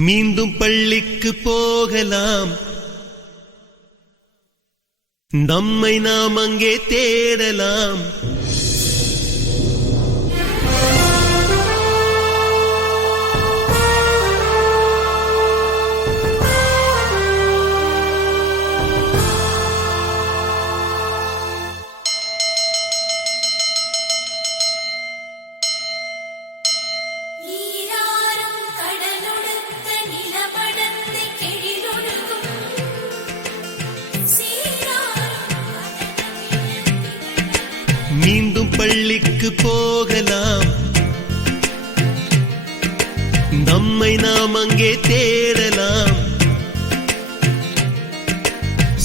மீண்டும் பள்ளிக்கு போகலாம், நம்மை நாம் அங்கே தேடலாம். மீண்டும் பள்ளிக்கு போகலாம், நம்மை நாம் அங்கே தேடலாம்.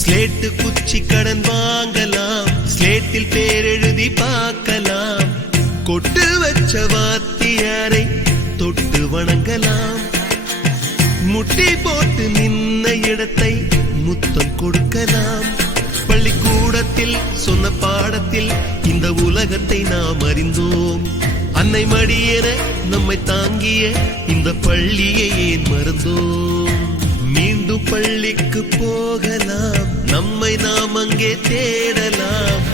ஸ்லேட்டு குச்சி கடன் வாங்கலாம், ஸ்லேட்டில் பேர் எழுதி பார்க்கலாம். கொட்டு வச்ச வாத்தியாரை தொட்டு வணங்கலாம். முட்டி போட்டு நின்ன இடத்தை முத்தம் கொடுக்கலாம். பள்ளிக்கூடத்தில் சொன்ன பாடத்தில் இந்த உலகத்தை நாம் அறிந்தோம். அன்னை மடியென நம்மை தாங்கிய இந்த பள்ளியை ஏன் மறந்தோம்? மீண்டும் பள்ளிக்கு போகலாம், நம்மை நாம் அங்கே தேடலாம்.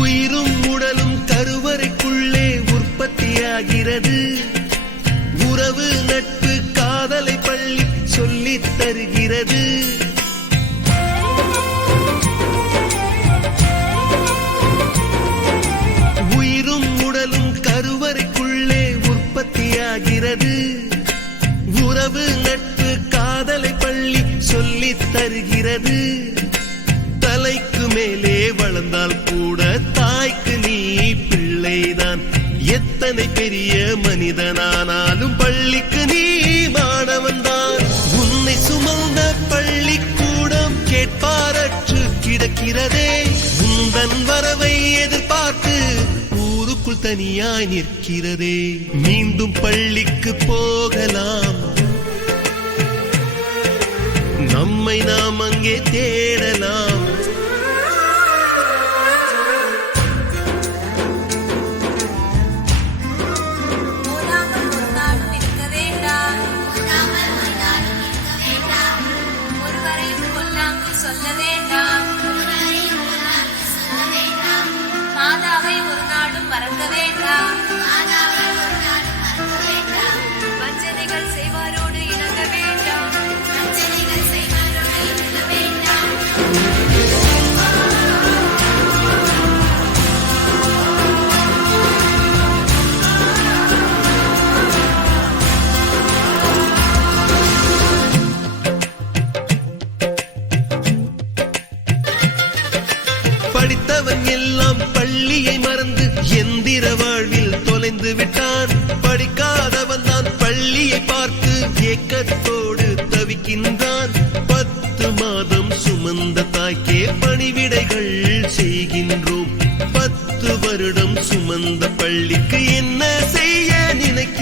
உயிரும் உடலும் கருவறைக்குள்ளே உற்பத்தியாகிறது. உறவு நட்பு காதலை பள்ளி சொல்லித் தருகிறது. உயிரும் உடலும் கருவறைக்குள்ளே உற்பத்தியாகிறது. உறவு நட்பு காதலை பள்ளி சொல்லித் தருகிறது. தலைக்கு மேலே வளர்ந்தால் கூட தாய்க்கு நீ பிள்ளைதான். எத்தனை பெரிய மனிதனானாலும் பள்ளிக்கு நீ மாணவன்தான். உன்னை சுமந்த பள்ளிக்கூடம் கேட்பாரற்று கிடக்கிறதே. உந்தன் வரவை எதிர்பார்த்து ஊருக்குள் தனியாய் நிற்கிறதே. மீண்டும் பள்ளிக்கு போகலாம், நம்மை நாம் அங்கே தேடலாம். சொல்ல வேண்டாம், மாதாவை ஒரு நாளும் மறக்க வேண்டாம். வஞ்சனைகள் செய்வாரோடு இணங்க வேண்டாம். படித்தவன் எல்லாம் பள்ளியை மறந்து எந்திர வாழ்வில் தொலைந்து விட்டான். படிக்காதவன் தான் பள்ளியை பார்த்து ஏக்கத்தோடு தவிக்கின்றான். 10 மாதம் சுமந்த தாய்க்கே பணிவிடைகள் செய்கின்றோம். 10 வருடம் சுமந்த பள்ளிக்கு என்ன செய்ய நினைக்க